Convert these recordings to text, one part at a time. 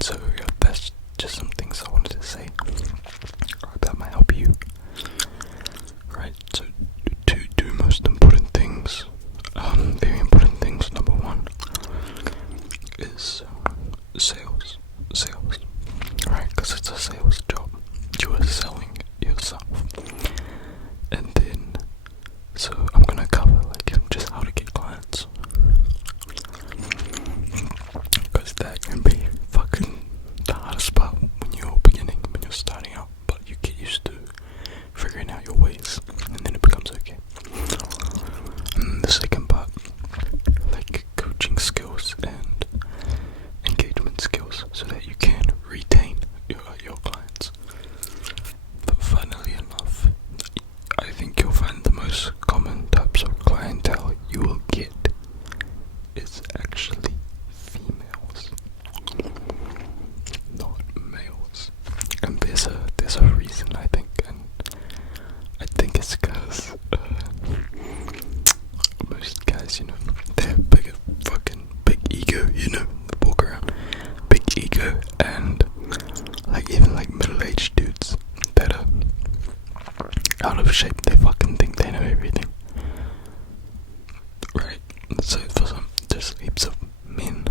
So yeah, that's just some things I wanted to say that might help you. Right, so two most important things, very important things. Number one is sales, right? Because it's a sales job. You are selling yourself, and then so I'm gonna cover just how to get clients, because that can be fucking the hardest part when you're beginning, when you're starting out. But you get used to figuring out your ways, and then it becomes okay. And the second part, coaching skills and engagement skills, so that you can retain your clients. But funnily enough, I think you'll find the most common types of clientele you will get is actually females, not males. And there's a reason, I think, and I think it's because most guys, they have big ego, they walk around big ego, and even middle-aged dudes that are out of shape, they fucking think they know everything, right? So for some, there's heaps of men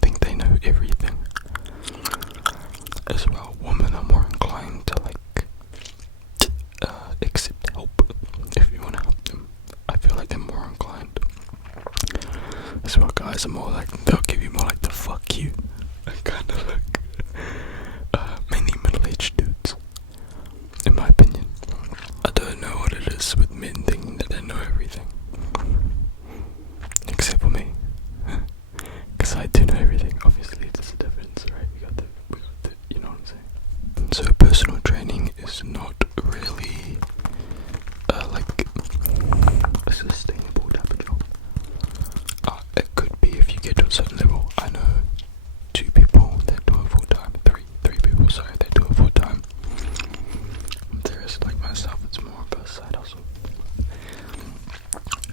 think they know everything as well. Women are more inclined to accept help if you want to help them. I feel like they're more inclined as well. Guys are more they'll give you more the fuck you kind of mainly middle-aged dudes, in my opinion. I don't know what it is with men thinking that they know everything, except for me, because I do know everything. Obviously there's a difference, right? We got the you know what I'm saying? So personal training is not really a sustainable type of job. It could be if you get to a certain level. I know 2 people that do it full time, three people, sorry, that do it full time. The rest, like myself, it's more of a side hustle,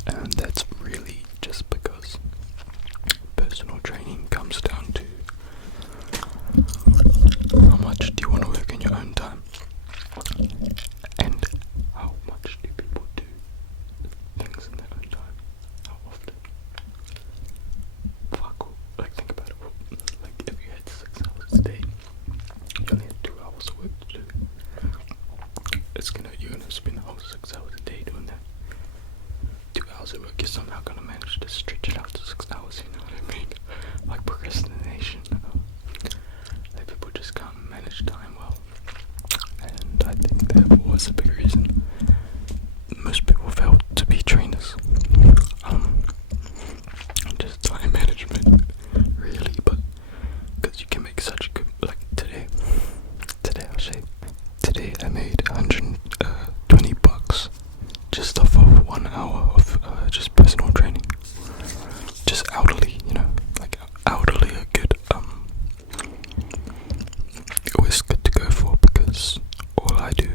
and that's really just because personal training comes down to how much do you want to work in your own time, and how much do people do things in their own time, how often. Think about it. If you had 6 hours a day, you only had 2 hours of work to do. You're gonna spend the whole 6 hours a day doing that. 2 hours of work, you're somehow gonna manage to stretch it out to 6 hours. You know what I mean? Procrastination. People just can't manage time well, and I think therefore is a big reason most people fail to be trainers. Just time management, really. But because you can make such a good, today I'll say, today I made $120 just off of 1 hour of just personal training, just hourly, hourly are good. Always good to go for, because all I do,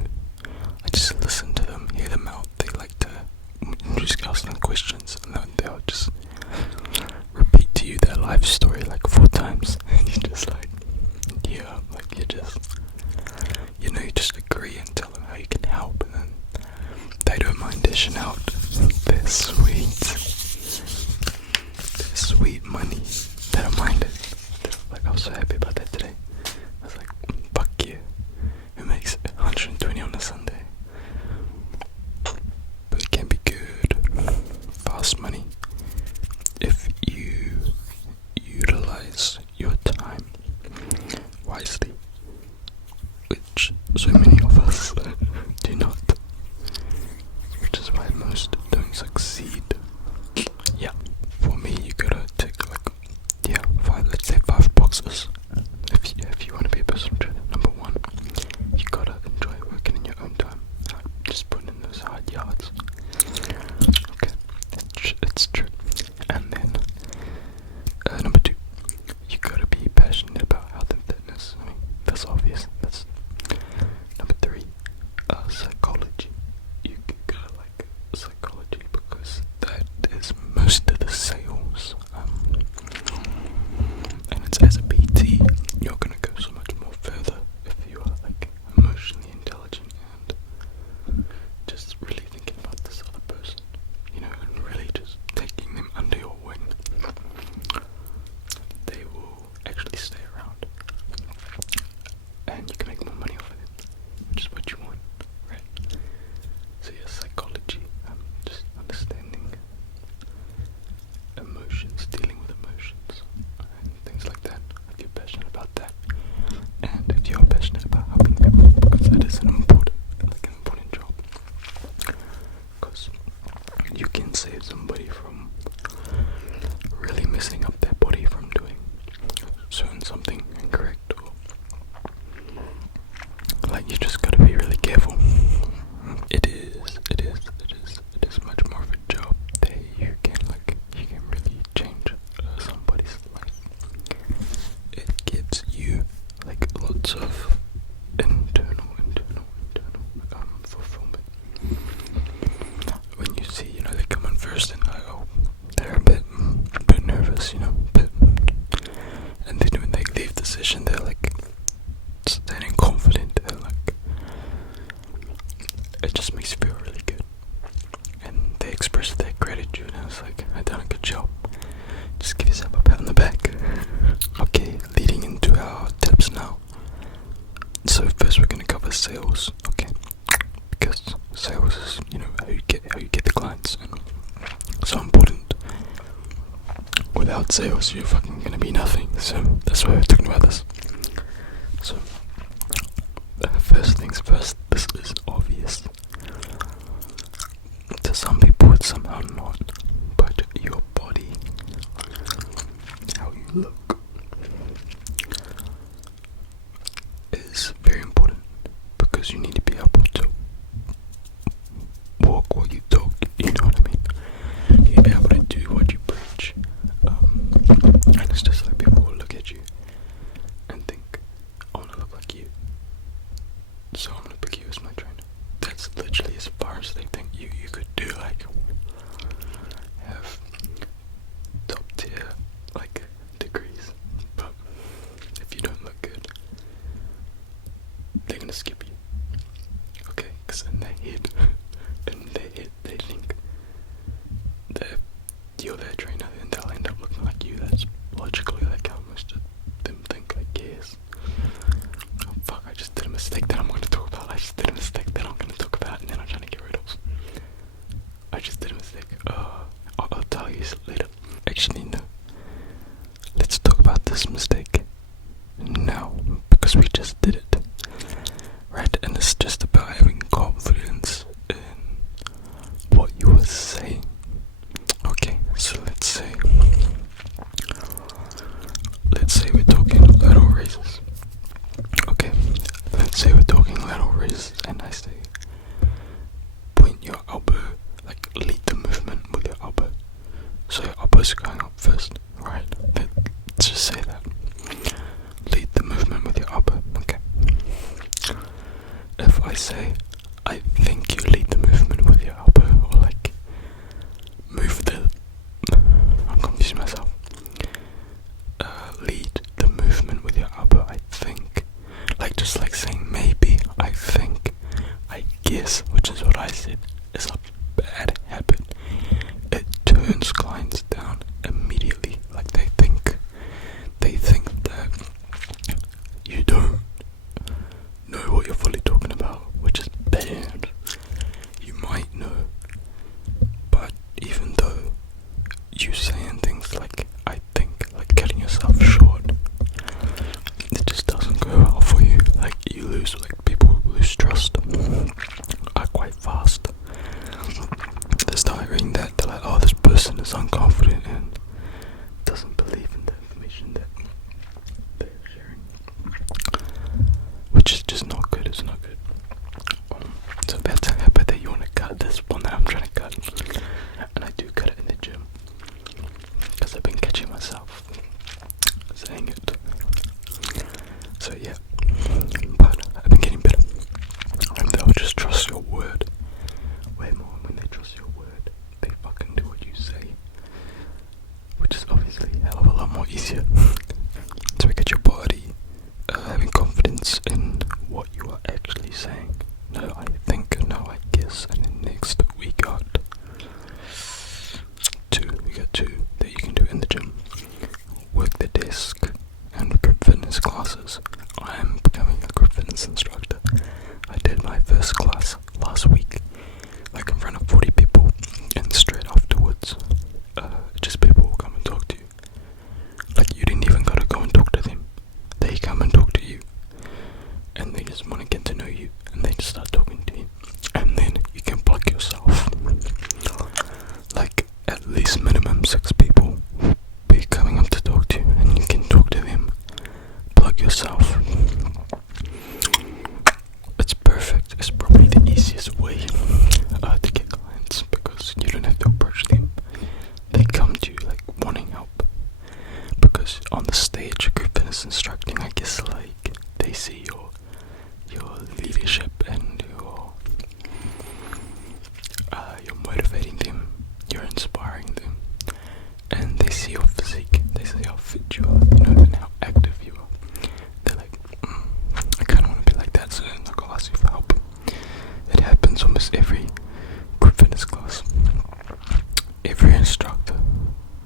I just listen to them, hear them out. They like to just ask them questions, and then they'll just repeat to you their life story 4 times, and you're just yeah, you just agree and tell them how you can help, and then they don't mind dishing out their sweet money. They don't mind it. I was so happy about that today. I was like, fuck you. Who makes 120 on a Sunday? But it can be good, fast money if you utilize your time wisely, which so many of us do not, which is why most don't succeed. Yeah, for me, you gotta tick 5 boxes. stay around, and you can make more money off of it, which is what you want, right? So yeah, psychology, just understanding emotions, dealing with emotions, and things like that. If you're passionate about that, and if you're passionate about helping people, because that is an important job, because you can save somebody from really messing up their body from doing something incorrect, or like you just gotta be really careful. It is much more of a job that you can really change somebody's life. It gives you like lots of internal fulfillment. When you see, they come in first and they're a bit nervous, and then when they leave the session, they're like standing confident, and it just makes you feel really good. And they express their gratitude, and it's like, I done a good job. Just give yourself a pat on the back. Okay, leading into our tips now. So first we're gonna cover sales, okay? Because sales is, how you get the clients, and so important. Without sales, you're fucking gonna be nothing. So that's why we're talking about this. So first things first. This is obvious. To some people, it's somehow not. But your body, how you look, is very important, because you need to be able to walk what you talk. You know what I mean? You need to be able to do what you preach. And it's just like people will look at you and think, I want to look like you, so I'm going to pick you as my trainer. That's literally as far as they think you could do, have top tier, degrees. But if you don't look good, they're going to skip you. Okay? Because in their head, they think that you're their trainer, and they'll end up looking like you. That's logically how most of them think, I guess. Oh fuck, I just did a mistake that I'm going to talk about. And then I'm trying to get rid of. I just did a mistake. I'll tell you later. Actually, no. Let's talk about this mistake now, because we just did it. Right? And it's just about having confidence in what you were saying. Okay, so let's say we're talking lateral raises. Okay, let's say we're talking lateral raises, and I say point your elbow, lead the movement with your elbow. So your elbow's going up first, right? Let's just say that. Lead the movement with your elbow, okay? If I say, I think you lead the movement with your elbow, or move the... I'm confusing myself. Lead the movement with your elbow, I think. Just saying maybe, I think, I guess, which is what I said, is a bad habit. It turns clients down immediately. They think that you don't know what you're fully talking about, which is bad. You might know, but even though you saying things I think, cutting yourself short, it just doesn't go well for you. You lose, people lose trust quite fast. They start reading that, they're like, oh, this person is unconfident and doesn't believe in the information that they're sharing, which is just not good. It's not good. So that's a habit that you want to cut. This one that I'm trying to cut, and I do cut it in the gym, because I've been catching myself saying it. So yeah, but I've been getting better, and they'll just trust your word way more. When they trust your word, they fucking do what you say, which is obviously a hell of a lot more easier. So we get your body having confidence in what you are actually saying. No, I think, no, I guess. And then next we got two that you can do in the gym. Work the desk and plug yourself. It's perfect. It's probably the easiest way to get clients because you don't have to approach them. They come to you like wanting help. Because on the stage, group fitness instructing, I guess like they see your leadership and you're motivating them, you're inspiring them, and they see your physique, they see how fit you are, and how active you are. They're like, I kind of want to be like that, so they'll go ask you for help. It happens almost every group fitness class. Every instructor,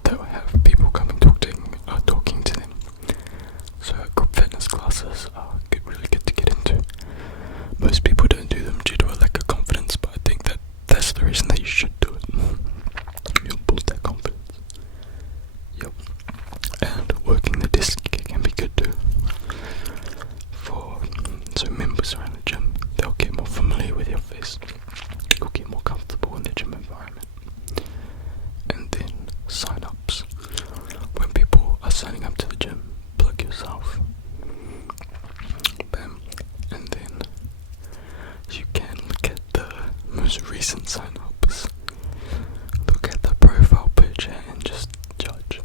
they'll have people coming talking to them. So group fitness classes are really good to get into. Most people don't do them due to a lack of confidence, but I think that's the reason that you should do it. You'll build that confidence. Yep. And working the desk can be good too. So members around the gym, they'll get more familiar with your face. You'll get more comfortable in the gym environment. And then sign-ups. When people are signing up to the gym, plug yourself. Bam. And then you can look at the most recent sign-ups. Look at the profile picture and just judge.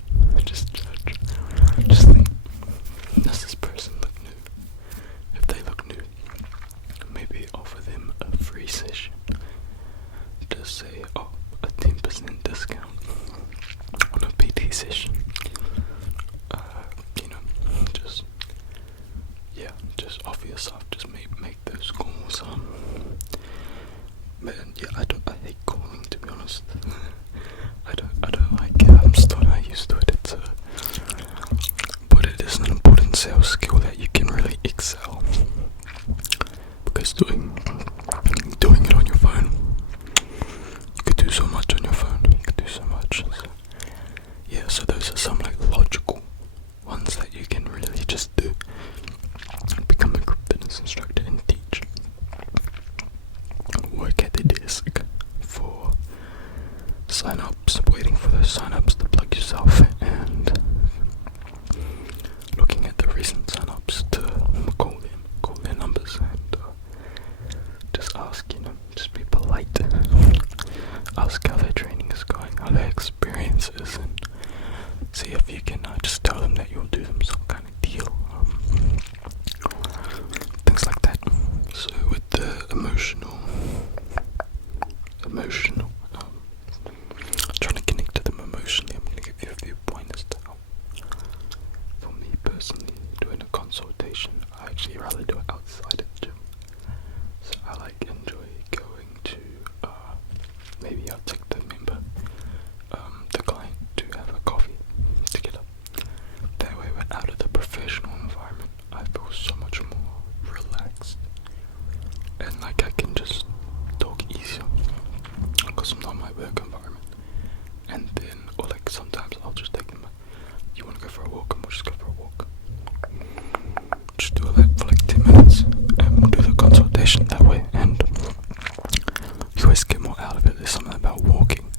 Just think, does this person look new? If they look new, maybe offer them a free session. Just say, a 10% discount on a PT session. Just offer yourself. Just make those calls. Man, yeah, I hate calling, to be honest. I don't like it. I'm still not used to it. But it is an important sales skill that you can really excel. Because doing it on your phone, you could do so much on your phone. You could do so much. So those are some like logical ones that you can really just do. Become a group fitness instructor and teach. Work at the desk for sign-ups, waiting for those sign-ups to plug yourself, and looking at the recent sign-ups to call their numbers, and just ask, just be polite. Ask how their training is going, how their experience is, and see if you can just tell them that you'll do them some kind of deal. Things like that. So with the emotional, trying to connect to them emotionally, I'm going to give you a few pointers to help. For me personally, doing a consultation, I actually rather do it outside of the gym. So I enjoy going to, maybe I'll take the member, the client, to have a coffee together. That way we're out of the professional environment. I feel so much more relaxed. And I can just talk easier. Because I'm not in my work environment. And then, or sometimes I'll just take them, you want to go for a walk, and we'll just go for a walk. Just do that for 10 minutes, and we'll do the consultation that way, and you always get more out of it. There's something about walking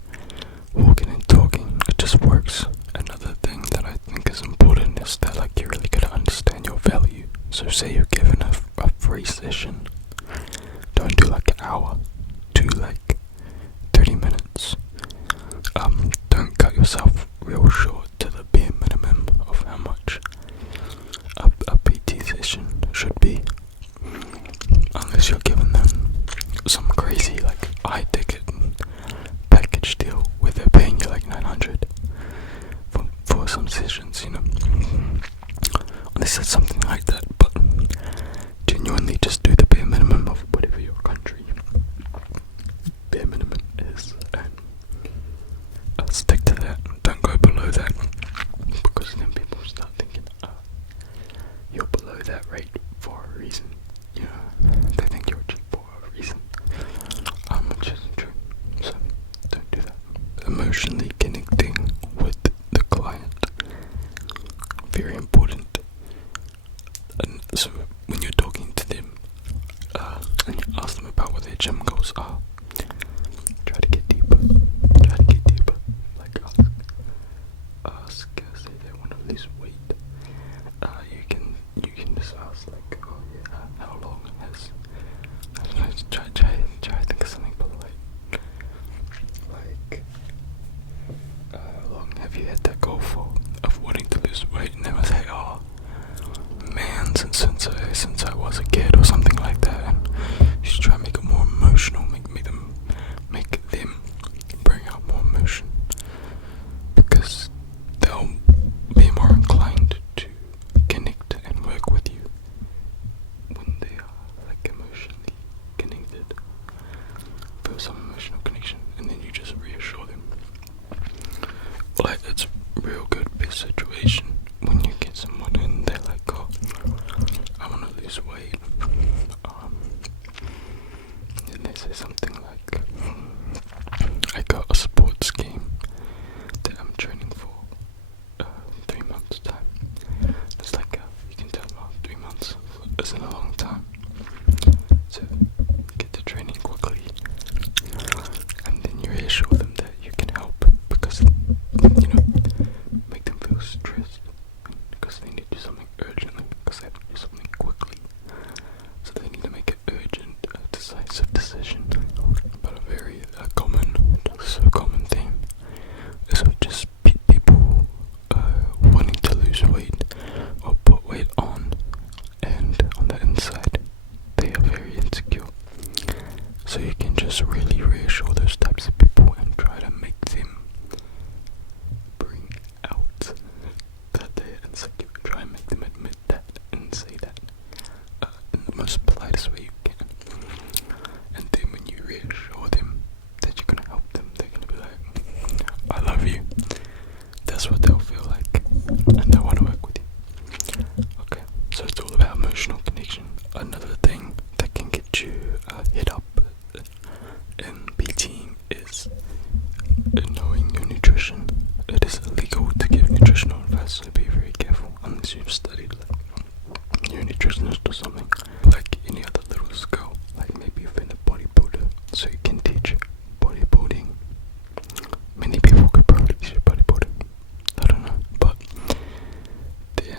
and talking, it just works. Another thing that I think is important is that you really gotta understand your value. So say you're given a free session, don't do an hour, do 30 minutes. Don't cut yourself real short to the bare minimum of how much a PT session should be, unless you're giving them some crazy high ticket package deal where they're paying you $900 for some sessions, unless it's something like that. But genuinely just do the bare minimum of whatever your country bare minimum is, and stick to that. Don't go below that, because then people start thinking you're below that rate for a reason. They think you're cheap for a reason, which isn't true. So don't do that. Emotionally connecting with the client, very important. And so when you're talking to them and you ask them about what their gym goals are, try to get deeper. Ask say they want to lose weight. You can as a kid or something like that, and you should try and make it more emotional, make them bring out more emotion, because they'll be more inclined to connect and work with you when they are like emotionally connected. Feel some emotional connection, and then you just reassure them. Like, it's real good best situation when you get someone and they're like, oh, I want to lose weight, and they say something like, I got a sports game that I'm training for 3 months time. It's like, you can tell, 3 months isn't a long time, so get to training quickly, and then you reassure them that you can help, because, make them feel stressed, because they need to do something urgently, because they have to do something quickly, so they need to make an urgent, decisive decision. But a very common theme is just people wanting to lose weight or put weight on, and on the inside they are very insecure. So you can just really reassure those types of people and try to make them bring out that they're insecure. Try and make them admit that and say that in the most politest way you can. And then when you reassure them that you're going to help them, they're going to be like, I love you. That's what they'll feel like, and they want to work with you. Okay, so it's all about emotional connection. Another thing that can get you hit up in PTing is knowing your nutrition. It is illegal to give nutritional advice, so be very careful unless you've studied like you're a nutritionist or something. Like any other little skill, like maybe you've been a bodybuilder, so you can teach bodybuilding. Many people could probably teach bodybuilding, I don't know, but then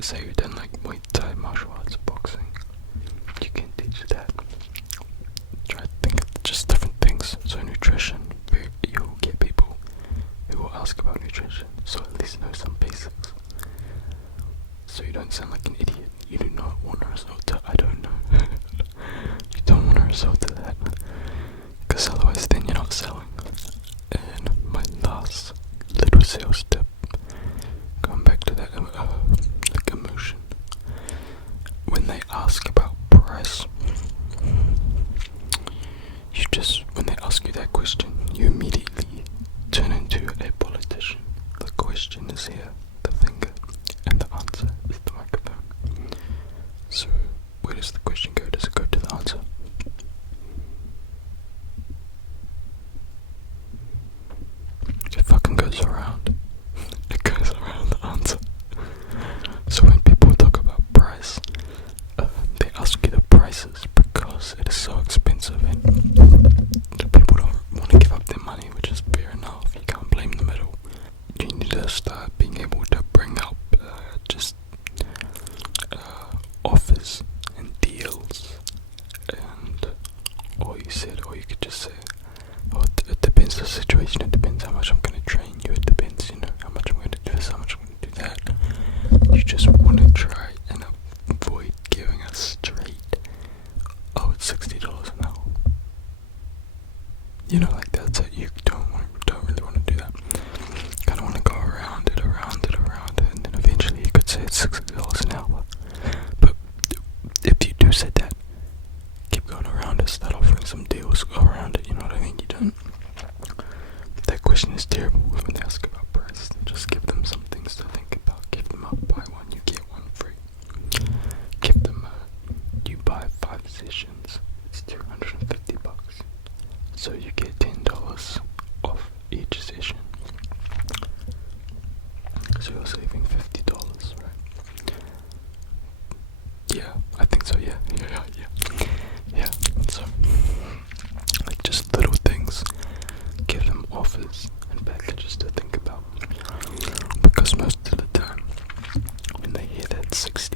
say you've done like Muay Thai, martial arts, boxing, you can teach that. Try to think of just different things. So nutrition, you'll get people who will ask about nutrition, so at least know some basics, so you don't sound like an idiot. You do not want a result to, I don't know. You don't want a result to that, because otherwise then you're not selling. And my last little sales tip, going back to that like emotion, when they ask about price, when they ask you that question, you immediately turn into a politician. The question is here, the finger, and the answer is the microphone. So where does the question go? Does it go to the answer? It fucking goes around. It goes around the answer. So when people talk about price, they ask you the prices because it is so expensive, and the people don't want to give up their money, which is fair enough. You can't blame them at all. You need to start being able to bring up just offers and deals, and or you could just say, oh, it depends the situation, it depends how much I'm going to train you, it depends, how much I'm going to do this, how much I'm going to do that. You just want to try and avoid giving us straight, oh, it's $60 an hour. Like that's it. You don't really want to do that. You kind of want to go around it, and then eventually you could say it's $60 an hour. But if you do say that, keep going around it, start offering some deals, go around it, you know what I mean? You don't. That question is terrible when they ask about price. Just give them some things to think about. Give them a buy one, you get one free. Give them you buy 5 sessions, it's $250. So you get $10 off each session. So you're saving $50, right? Yeah, I think so, yeah. So, like, just little things. Give them offers and packages to think about. Because most of the time, when they hear that $60